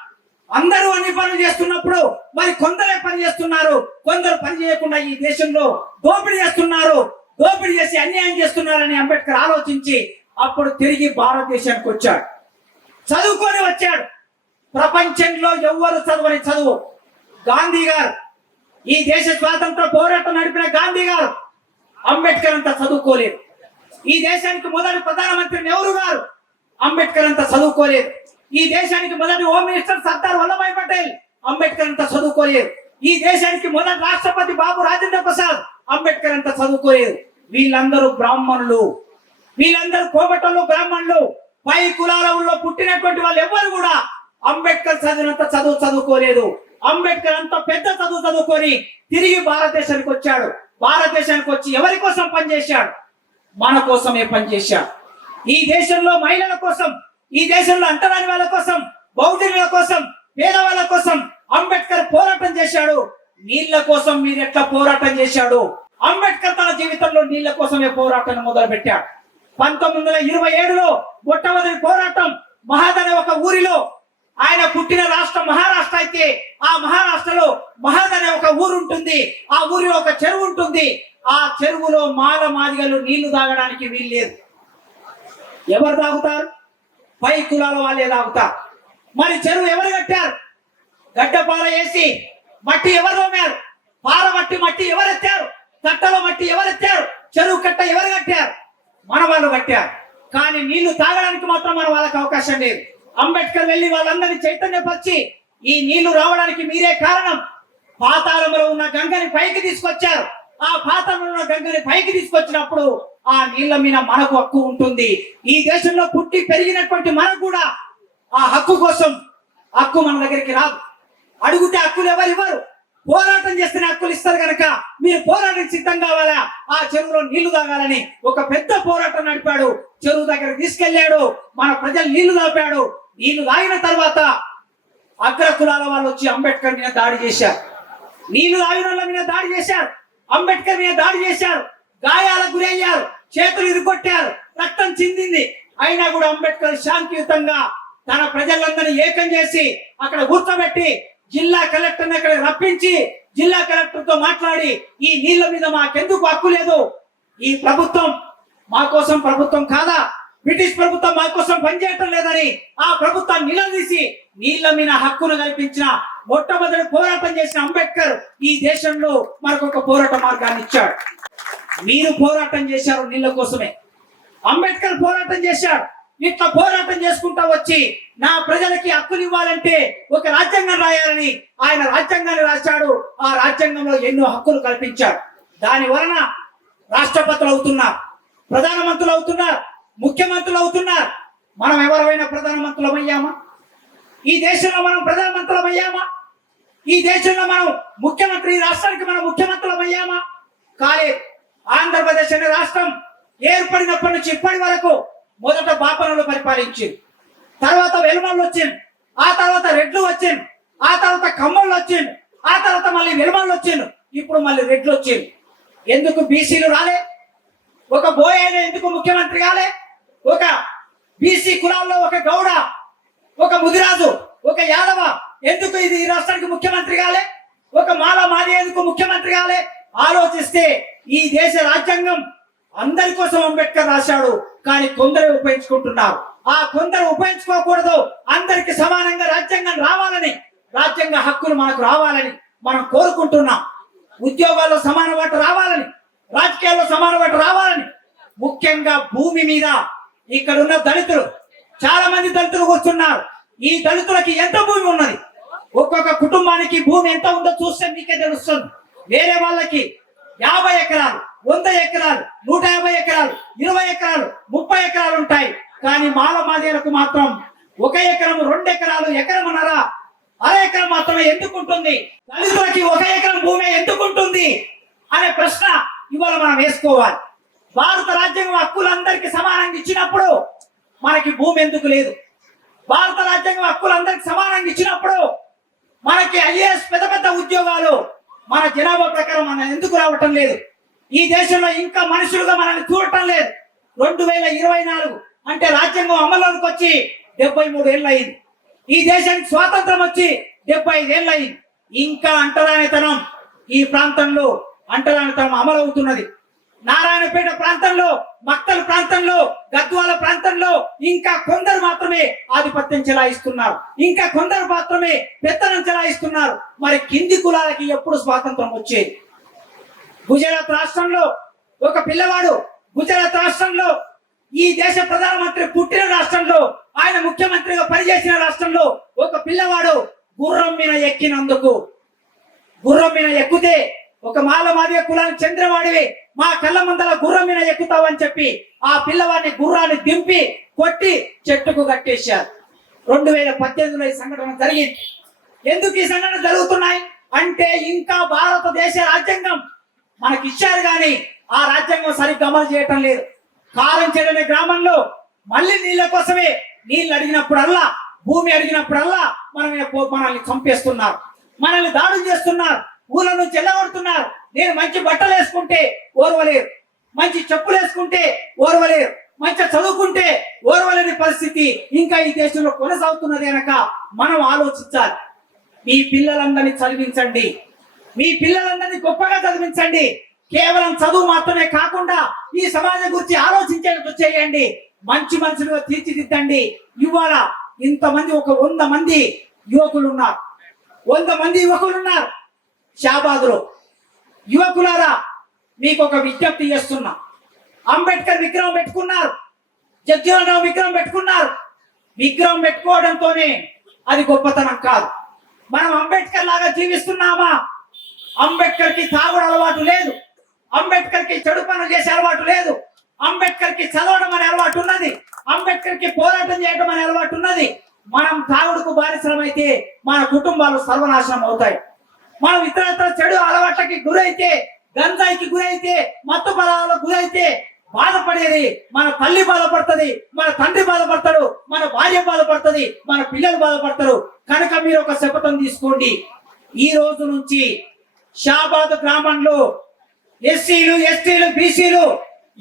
అందరూ అన్ని పనులు చేస్తున్నప్పుడు మరి కొందరే పని చేస్తున్నారు, కొందరు పని చేయకుండా ఈ దేశంలో దోపిడీ చేస్తున్నారు, దోపిడీ చేసి అన్యాయం చేస్తున్నారని అంబేద్కర్ ఆలోచించి అప్పుడు తిరిగి భారతదేశానికి వచ్చాడు, చదువుకొని వచ్చాడు. ప్రపంచంలో ఎవ్వరు చదవని చదువు గాంధీ గారు, ఈ దేశ స్వాతంత్ర పోరాటం నడిపిన గాంధీ గారు అంబేద్కర్ అంతా చదువుకోలేదు. ఈ దేశానికి మొదటి ప్రధానమంత్రి నెహ్రూ గారు అంబేద్కర్ అంతా చదువుకోలేదు. ఈ దేశానికి మొదటి హోమ్ మినిస్టర్ సర్దార్ వల్లభాయ్ పటేల్ అంబేద్కర్ అంతా చదువుకోలేదు. ఈ దేశానికి మొదటి రాష్ట్రపతి బాబు రాజేంద్ర ప్రసాద్ అంబేద్కర్ అంతా చదువుకోలేదు. వీళ్ళందరూ బ్రాహ్మణులు, వీళ్ళందరూ కోమటోళ్ళు బ్రాహ్మణులు, పై కులాలలో పుట్టినటువంటి వాళ్ళు ఎవరు కూడా అంబేద్కర్ చదివినంత చదువుకోలేదు. అంబేద్కర్ అంత పెద్ద చదువుకొని తిరిగి భారతదేశానికి వచ్చాడు. భారతదేశానికి వచ్చి ఎవరి కోసం పనిచేశాడు? మన కోసమే పనిచేశాడు. ఈ దేశంలో మహిళల కోసం, ఈ దేశంలో అంటరాని వాళ్ళ కోసం, బౌద్ధుల కోసం, పేదవాళ్ళ కోసం అంబేద్కర్ పోరాటం చేశాడు. నీళ్ల కోసం మీరు ఎట్లా పోరాటం చేశాడు? అంబేద్కర్ తన జీవితంలో నీళ్ల కోసమే పోరాటాన్ని మొదలు పెట్టాడు. 1927లో మొట్టమొదటి పోరాటం మహద్ అనే ఒక ఊరిలో, ఆయన పుట్టిన రాష్ట్రం మహారాష్ట్ర అయితే ఆ మహారాష్ట్రలో మహద్ అనే ఒక ఊరు ఉంటుంది. ఆ ఊరిలో ఒక చెరువు ఉంటుంది. ఆ చెరువులో మాల మాదిగలు నీళ్లు తాగడానికి వీల్లేదు. ఎవరు తాగుతారు? పై కులాల వాళ్ళే తాగుతారు. మరి చెరువు ఎవరు కట్టారు? గడ్డపార వేసి మట్టి ఎవరు తోమారు? పార మట్టి ఎవరు ఎత్తారు? కట్టలో మట్టి ఎవరు ఎత్తారు? చెరువు కట్ట ఎవరు కట్టారు? మన వాళ్ళు కట్టారు. కానీ నీళ్లు తాగడానికి మాత్రం మన వాళ్ళకి అవకాశం లేదు. అంబేద్కర్ వెళ్ళి వాళ్ళందరినీ చైతన్యపరిచి ఈ నీళ్లు రావడానికి మీరే కారణం, పాతాళంలో ఉన్న గంగని పైకి తీసుకొచ్చారు. ఆ పాతాళంలో ఉన్న గంగని పైకి తీసుకొచ్చినప్పుడు ఆ నీళ్ల మీద మనకు హక్కు ఉంటుంది. ఈ దేశంలో పుట్టి పెరిగినటువంటి మనకు కూడా ఆ హక్కు కోసం, హక్కు మన దగ్గరికి రాదు. అడిగితే హక్కులు ఎవరు ఇవ్వరు. పోరాటం చేస్తేనే హక్కులు ఇస్తారు కనుక మీరు పోరాటం సిద్ధం కావాలా? ఆ చెరువులో నీళ్లు తాగాలని ఒక పెద్ద పోరాటం నడిపాడు. చెరువు దగ్గర తీసుకెళ్లాడు, మన ప్రజలు నీళ్లు తాపాడు. నీళ్లు తాగిన తర్వాత అగ్ర కులాల వాళ్ళు వచ్చి అంబేద్కర్ మీద దాడి చేశారు. నీళ్లు తాగిన వాళ్ళ మీద దాడి చేశారు, అంబేద్కర్ మీద దాడి చేశారు. గాయాలకు గురయ్యారు, చేతులు ఇరుగొట్టారు, రక్తం చిందింది. అయినా కూడా అంబేద్కర్ శాంతియుతంగా తన ప్రజలందరినీ ఏకం చేసి అక్కడ కూర్చోబెట్టి జిల్లా కలెక్టర్ అక్కడ రప్పించి జిల్లా కలెక్టర్ తో మాట్లాడి ఈ నీళ్ల మీద మాకెందుకు హక్కు లేదు, ఈ ప్రభుత్వం మా కోసం ప్రభుత్వం కాదా, బ్రిటిష్ ప్రభుత్వం మా కోసం పనిచేయటం లేదని ఆ ప్రభుత్వాన్ని నిలదీసి నీళ్ల మీద హక్కును కల్పించిన మొట్టమొదటి పోరాటం చేసిన అంబేద్కర్ ఈ దేశంలో మనకు ఒక పోరాట మార్గాన్ని ఇచ్చాడు. మీరు పోరాటం చేశారు నీళ్ల కోసమే, అంబేద్కర్ పోరాటం చేశాడు. ఇట్లా పోరాటం చేసుకుంటా వచ్చి నా ప్రజలకి హక్కులు ఇవ్వాలంటే ఒక రాజ్యాంగం రాయాలని ఆయన రాజ్యాంగాన్ని రాశాడు. ఆ రాజ్యాంగంలో ఎన్నో హక్కులు కల్పించాడు. దాని వలన రాష్ట్రపతులు అవుతున్నారు, ప్రధానమంత్రులు అవుతున్నారు, ముఖ్యమంత్రులు అవుతున్నారు. మనం ఎవరైనా ప్రధానమంత్రులం అయ్యామా? ఈ దేశంలో మనం ప్రధానమంత్రులం అయ్యామా? ఈ దేశంలో మనం ముఖ్యమంత్రి, రాష్ట్రానికి మనం ముఖ్యమంత్రులం అయ్యామా? కాలేదు. ఆంధ్రప్రదేశ్ అనే రాష్ట్రం ఏర్పడినప్పటి నుంచి ఇప్పటి వరకు మొదట బాపనలు పరిపాలించింది, తర్వాత వెలుమలు వచ్చింది, ఆ తర్వాత రెడ్లు వచ్చింది, ఆ తర్వాత కమ్మళ్ళు వచ్చింది, ఆ తర్వాత మళ్ళీ వెలుమలు వచ్చింది, ఇప్పుడు మళ్ళీ రెడ్లు వచ్చింది. ఎందుకు బీసీలు రాలే? ఒక బోయ్ అయినా ఎందుకు ముఖ్యమంత్రి కాలే? ఒక బీసీ కులాల్లో ఒక గౌడ, ఒక ముదిరాజు, ఒక యాదవ ఎందుకు ఇది ఈ రాష్ట్రానికి ముఖ్యమంత్రి కాలే? ఒక మాల మాది ఎందుకు ముఖ్యమంత్రి కాలే? ఆలోచిస్తే ఈ దేశ రాజ్యాంగం అందరి కోసం అంబేద్కర్ రాశాడు, కానీ కొందరు ఉపయోగించుకుంటున్నారు. ఆ కొందరు ఉపయోగించుకోకూడదు. అందరికి సమానంగా రాజ్యాంగం రావాలని, రాజ్యాంగ హక్కులు మనకు రావాలని మనం కోరుకుంటున్నాం. ఉద్యోగాల్లో సమాన వాటు రావాలని, రాజకీయాల్లో సమాన వాటు రావాలని, ముఖ్యంగా భూమి మీద ఇక్కడ ఉన్న దళితులు, చాలా మంది దళితులు కూర్చున్నారు. ఈ దళితులకి ఎంత భూమి ఉన్నది? ఒక్కొక్క కుటుంబానికి భూమి ఎంత ఉందో చూస్తే మీకే తెలుస్తుంది. వేరే వాళ్ళకి 50 ఎకరాలు, 100 ఎకరాలు, 150 ఎకరాలు, 20 ఎకరాలు, 30 ఎకరాలు ఉంటాయి. కానీ మాల మాదిలకు మాత్రం 1 ఎకరం, 2 ఎకరాలు, ఎకరమున్నర, అర ఎకరం మాత్రమే ఎందుకుంటుంది? దళితులకి 1 ఎకరం భూమి ఎందుకుంటుంది అనే ప్రశ్న ఇవాళ మనం వేసుకోవాలి. భారత రాజ్యాంగం హక్కులందరికీ సమానంగా ఇచ్చినప్పుడు మనకి భూమి ఎందుకు లేదు? భారత రాజ్యాంగం హక్కులందరికీ సమానంగా ఇచ్చినప్పుడు మనకి ఐఏఎస్ పెద్ద పెద్ద ఉద్యోగాలు మన జనాభా ప్రకారం మనం ఎందుకు రావటం లేదు? ఈ దేశంలో ఇంకా మనుషులుగా మనల్ని చూడటం లేదు. 2024 అంటే రాజ్యాంగం అమల్లోకి వచ్చి 73 ఏళ్ళు అయింది. ఈ దేశానికి స్వాతంత్రం వచ్చి 75 ఏళ్ళు అయింది. ఇంకా అంటరానితనం ఈ ప్రాంతంలో అంటరానితనం అమలవుతున్నది. నారాయణపేట ప్రాంతంలో, మక్తల్ ప్రాంతంలో, గద్వాల ప్రాంతంలో ఇంకా కొందరు మాత్రమే ఆధిపత్యం చెలాయిస్తున్నారు. ఇంకా కొందరు మాత్రమే పెత్తనం చెలాయిస్తున్నారు. మరి కింది కులాలకి ఎప్పుడు స్వాతంత్రం వచ్చేది? గుజరాత్ రాష్ట్రంలో ఒక పిల్లవాడు, గుజరాత్ రాష్ట్రంలో ఈ దేశ ప్రధానమంత్రి పుట్టిన రాష్ట్రంలో, ఆయన ముఖ్యమంత్రిగా పనిచేసిన రాష్ట్రంలో ఒక పిల్లవాడు గుర్రం మీద ఎక్కినందుకు, గుర్రం మీద ఎక్కితే ఒక మాల మాదిగ కులానికి చంద్రవాడివి, మా కళ్ళ ముందల గుర్రం మీద ఎక్కుతావని చెప్పి ఆ పిల్లవాడిని గుర్రాన్ని దింపి కొట్టి చెట్టుకు కట్టేశారు. 2018లో ఈ సంఘటన జరిగింది. ఎందుకు ఈ సంఘటన జరుగుతున్నాయి అంటే ఇంకా భారతదేశ రాజ్యాంగం మనకి ఇచ్చారు కానీ ఆ రాజ్యాంగం సరిగ్గా అమలు చేయటం లేదు. కారంచేడు అనే గ్రామంలో మళ్ళీ నీళ్ళ కోసమే నీళ్ళు అడిగినప్పుడల్లా, భూమి అడిగినప్పుడల్లా మనల్ని చంపేస్తున్నారు, మనల్ని దాడులు చేస్తున్నారు, ఊళ్ళ నుంచి వెళ్ళగొడుతున్నారు. నేను మంచి బట్టలు వేసుకుంటే ఓర్వలేరు, మంచి చెప్పులు వేసుకుంటే ఓర్వలేరు, మంచి చదువుకుంటే ఓర్వలేని పరిస్థితి ఇంకా ఈ దేశంలో కొనసాగుతున్నది కనుక మనం ఆలోచించాలి. మీ పిల్లలందరినీ చదివించండి, మీ పిల్లలందరినీ గొప్పగా చదివించండి. కేవలం చదువు మాత్రమే కాకుండా ఈ సమాజం గురించి ఆలోచించేటట్టు చేయండి. మంచి మనుషులుగా తీర్చిదిద్దండి. ఇవాళ ఇంతమంది, ఒక 100 మంది యువకులు ఉన్నారు, 100 మంది యువకులు ఉన్నారు షాబాద్లో. యువకులారా, మీకు ఒక విజ్ఞప్తి చేస్తున్నా. అంబేద్కర్ విగ్రహం పెట్టుకున్నారు, జగ్జీవన్ రావు విగ్రహం పెట్టుకున్నారు. విగ్రహం పెట్టుకోవడంతోనే అది గొప్పతనం కాదు. మనం అంబేద్కర్ లాగా జీవిస్తున్నామా? అంబేద్కర్ కి తాగుడు అలవాటు లేదు, అంబేద్కర్ కి చెడు పనులు చేసే అలవాటు లేదు, అంబేద్కర్ కి చదవడం అనే అలవాటు ఉన్నది, అంబేద్కర్ కి పోరాటం చేయడం అనే అలవాటు ఉన్నది. మనం తాగుడుకు బానిసలమైతే మన కుటుంబాలు సర్వనాశనం అవుతాయి. మనం ఇతర చెడు అలవాట్లకి గురైతే, గంజాయికి గురైతే, మత్తు పదాలకు గురైతే బాధపడేది మన తల్లి బాధపడుతుంది, మన తండ్రి బాధపడతాడు, మన భార్య బాధపడుతుంది, మన పిల్లలు బాధపడతారు. కనుక మీరు ఒక శపథం తీసుకోండి. ఈ రోజు నుంచి షాబాద్ గ్రామంలో ఎస్సీలు, ఎస్టీలు, బీసీలు,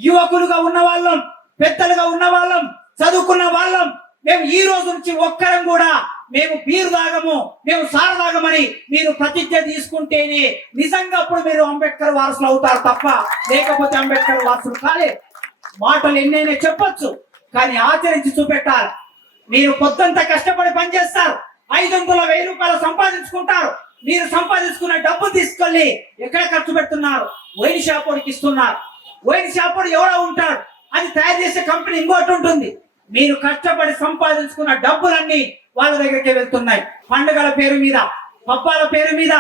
యువకులుగా ఉన్న వాళ్ళం, పెద్దలుగా ఉన్న వాళ్ళం, చదువుకున్న వాళ్ళం, మేము ఈ రోజు నుంచి ఒక్కరం కూడా మేము బీరు తాగము, మేము సారు తాగమని మీరు ప్రతిజ్ఞ తీసుకుంటేనే నిజంగా అప్పుడు మీరు అంబేద్కర్ వారసులు అవుతారు తప్ప లేకపోతే అంబేద్కర్ వారసులు కాలే. మాటలు ఎన్నైనా చెప్పొచ్చు కానీ ఆచరించి చూపెట్టాలి. మీరు పొద్దంతా కష్టపడి పనిచేస్తారు, 500 1000 రూపాయలు సంపాదించుకుంటారు. మీరు సంపాదించుకున్న డబ్బు తీసుకెళ్ళి ఎక్కడ ఖర్చు పెడుతున్నారు? వైన్ షాపోడికి ఇస్తున్నారు. వైన్ షాపోడు ఎవడో ఉంటాడు, అది తయారు చేసే కంపెనీ ఇంకోటి ఉంటుంది. మీరు కష్టపడి సంపాదించుకున్న డబ్బులన్నీ వాళ్ళ దగ్గరికి వెళ్తున్నాయి. పండుగల పేరు మీద, పబ్బాల పేరు మీద,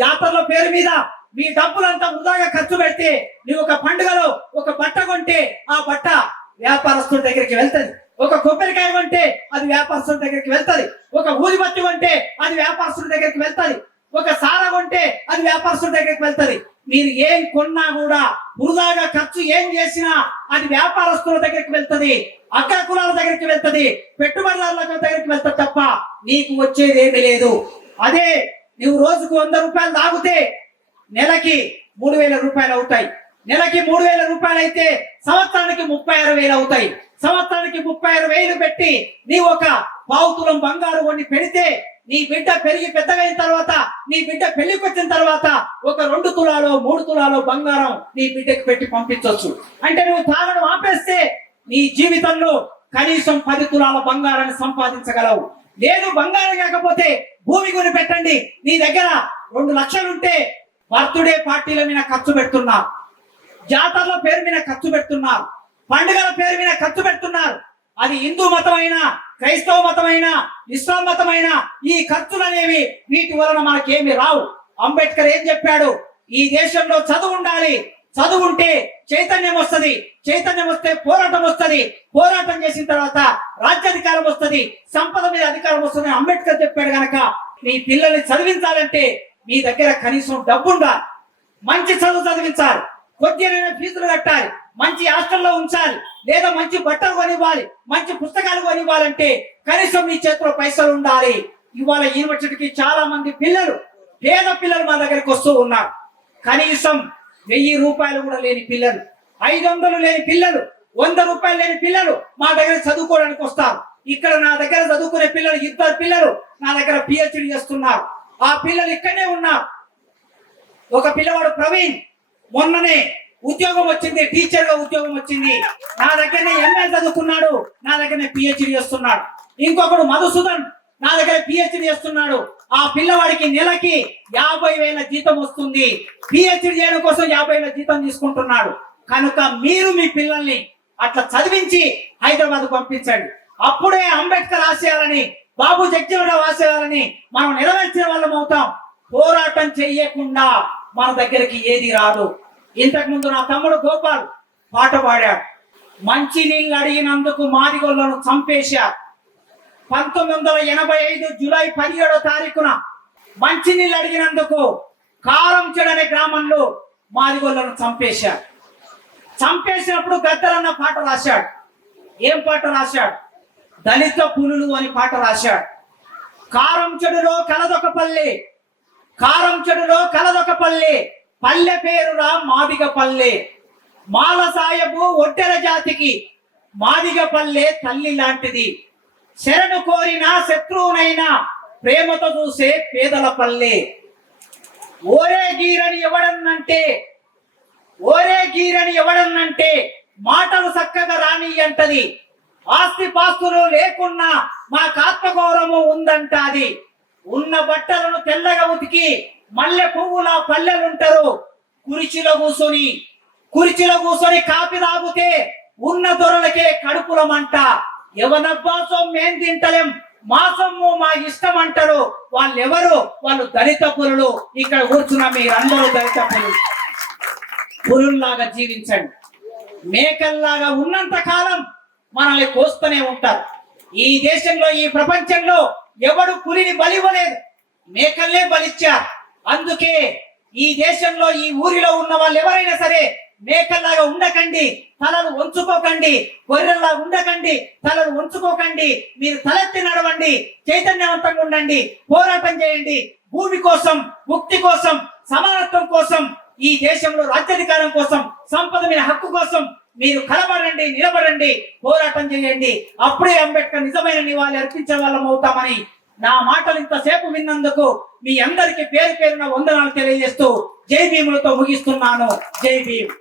జాతరల పేరు మీద మీ డబ్బులంతా వృధాగా ఖర్చు పెడితే, నువ్వు ఒక పండుగలో ఒక బట్ట కొంటే ఆ బట్ట వ్యాపారస్తుల దగ్గరికి వెళ్తుంది, ఒక కొబ్బరికాయ కొంటే అది వ్యాపారస్తుల దగ్గరికి వెళ్తుంది, ఒక ఊదిబత్తి కొంటే అది వ్యాపారస్తుల దగ్గరికి వెళ్తుంది, ఒక సారా కొంటే అది వ్యాపారస్తుల దగ్గరికి వెళ్తుంది. మీరు ఏం కొన్నా కూడా వృధాగా ఖర్చు ఏం చేసినా అది వ్యాపారస్తుల దగ్గరికి వెళ్తుంది, అగ్ర కులాల దగ్గరికి వెళ్తుంది, పెట్టుబడిదారుల దగ్గరికి వెళ్తుంది తప్ప నీకు వచ్చేది ఏమీ లేదు. అదే నువ్వు రోజుకు 100 రూపాయలు తాగితే నెలకి 3000 రూపాయలు అవుతాయి. నెలకి 3000 రూపాయలు అయితే సంవత్సరానికి 36,000 అవుతాయి. సంవత్సరానికి 36,000 పెట్టి నీవు ఒక పావు తులం బంగారు కొన్ని పెడితే నీ బిడ్డ పెరిగి పెద్దగైన తర్వాత నీ బిడ్డ పెళ్లికి వచ్చిన తర్వాత ఒక 2 తులాలో 3 తులాలో బంగారం నీ బిడ్డకి పెట్టి పంపించవచ్చు. అంటే నువ్వు తాగడం ఆపేస్తే నీ జీవితంలో కనీసం 10 తులాల బంగారాన్ని సంపాదించగలవు. లేదు బంగారం కాకపోతే భూమి కొని పెట్టండి. నీ దగ్గర 2 లక్షలు ఉంటే బర్త్డే పార్టీల మీద ఖర్చు పెడుతున్నారు, జాతరల పేరు మీద ఖర్చు పెడుతున్నారు, పండుగల పేరు మీద ఖర్చు పెడుతున్నారు. అది హిందూ మతమైనా, క్రైస్తవ మతమైనా, ఇస్లాం మతమైనా ఈ ఖర్చులు అనేవి వీటి వలన మనకేమి రావు. అంబేద్కర్ ఏం చెప్పాడు? ఈ దేశంలో చదువు ఉండాలి, చదువు ఉంటే చైతన్యం వస్తుంది, చైతన్యం వస్తే పోరాటం వస్తుంది, పోరాటం చేసిన తర్వాత రాజ్యాధికారం వస్తుంది, సంపద మీద అధికారం వస్తుంది అంబేద్కర్ చెప్పాడు. గనక నీ పిల్లల్ని చదివించాలంటే మీ దగ్గర కనీసం డబ్బుండాలి, మంచి చదువు చదివించాలి, కొద్దిగా ఫీజులు కట్టాలి, మంచి హాస్టల్లో ఉంచాలి, లేదా మంచి బట్టలు కొనివ్వాలి, మంచి పుస్తకాలు కొనివ్వాలంటే కనీసం నీ చేతిలో పైసలు ఉండాలి. ఇవాళ యూనివర్సిటీకి చాలా మంది పిల్లలు, పేద పిల్లలు మా దగ్గరికి వస్తూ ఉన్నారు. కనీసం 1000 రూపాయలు కూడా లేని పిల్లలు, 500 లేని పిల్లలు, 100 రూపాయలు లేని పిల్లలు మా దగ్గర చదువుకోవడానికి వస్తారు. ఇక్కడ నా దగ్గర చదువుకునే పిల్లలు 2 పిల్లలు నా దగ్గర పిహెచ్డి చేస్తున్నారు. ఆ పిల్లలు ఇక్కడనే ఉన్నారు. ఒక పిల్లవాడు ప్రవీణ్ మొన్ననే ఉద్యోగం వచ్చింది, టీచర్ గా ఉద్యోగం వచ్చింది, నా దగ్గరనే ఎంఏ చదువుకున్నాడు, నా దగ్గరనే పిహెచ్డి చేస్తున్నాడు. ఇంకొకడు మధుసూదన్ నా దగ్గర పిహెచ్డి చేస్తున్నాడు. ఆ పిల్లవాడికి నెలకి 50,000 జీతం వస్తుంది. పిహెచ్డి చేయడం కోసం 50,000 జీతం తీసుకుంటున్నాడు. కనుక మీరు మీ పిల్లల్ని అట్లా చదివించి హైదరాబాద్ పంపించండి. అప్పుడే అంబేద్కర్ ఆశయాలని, బాబు జగజీవనరావు ఆశయాలని మనం నెరవేర్చిన వాళ్ళం అవుతాం. పోరాటం చెయ్యకుండా మన దగ్గరికి ఏది రాదు. ఇంతకు ముందు నా తమ్ముడు గోపాల్ పాట పాడాడు. మంచి నీళ్ళు అడిగినందుకు మాదిగొల్లను చంపేశారు. 1985 జూలై 17వ తారీఖున మంచి నీళ్ళు అడిగినందుకు కారంచెడు అనే గ్రామంలో మాదిగొల్లను చంపేశారు. చంపేసినప్పుడు గద్దరన్న పాట రాశాడు. ఏం పాట రాశాడు? దళిత పులులు అని పాట రాశాడు. కారంచెడులో కలదొక పల్లె, కారంచెడులో కలదొక పల్లె, పల్లె పేరురా మాదిగ పల్లె, మాల సాయబు ఒట్టెర జాతికి మాదిగ పల్లె తల్లి లాంటిది, శరణు కోరిన శత్రువునైనా ప్రేమతో చూసే పేదల పల్లె, ఓరే గీరని ఎవడన్నంటే, ఓరే గీరని ఎవడన్నంటే మాటలు చక్కగా రాని అంటది, ఆస్తి పాస్తులు లేకున్నా మా ఆత్మగౌరవం ఉందంటాది, ఉన్న బట్టలను తెల్లగా ఉతికి మల్లె పువ్వుల పల్లెలుంటారు, కుర్చీలో కూర్చొని కాపీ తాగితే ఉన్న దొరలకే కడుపుల మంట, ఎవనబ్బా సొమ్మేం తింటలేం మా సొమ్ము మా ఇష్టం అంటారు. వాళ్ళెవరు? వాళ్ళు దళిత పులులు. ఇక్కడ కూర్చున్న మీరందరూ దళిత పులుల్లాగా జీవించండి. మేకల్లాగా ఉన్నంత కాలం మనల్ని కోస్తూనే ఉంటారు. ఈ దేశంలో, ఈ ప్రపంచంలో ఎవడు పులిని బలివ్వలేదు, మేకల్నే బలిచ్చారు. అందుకే ఈ దేశంలో, ఈ ఊరిలో ఉన్న వాళ్ళు ఎవరైనా సరే మేకల్లాగా ఉండకండి, తలలు వంచుకోకండి, గొర్రెల్లా ఉండకండి, తలలు వంచుకోకండి. మీరు తలెత్తి నడవండి, చైతన్యవంతంగా ఉండండి, పోరాటం చేయండి. భూమి కోసం, ముక్తి కోసం, సమానత్వం కోసం, ఈ దేశంలో రాజ్యాధికారం కోసం, సంపద మీద హక్కు కోసం మీరు కలబడండి, నిలబడండి, పోరాటం చేయండి. అప్పుడే అంబేద్కర్ నిజమైన నివాళి అర్పించే వాళ్ళం అవుతామని నా మాటలు ఇంతసేపు విన్నందుకు మీ అందరికి పేరు పేరున వందనాలు తెలియజేస్తూ జై భీములతో ముగిస్తున్నాను. జై భీమ్.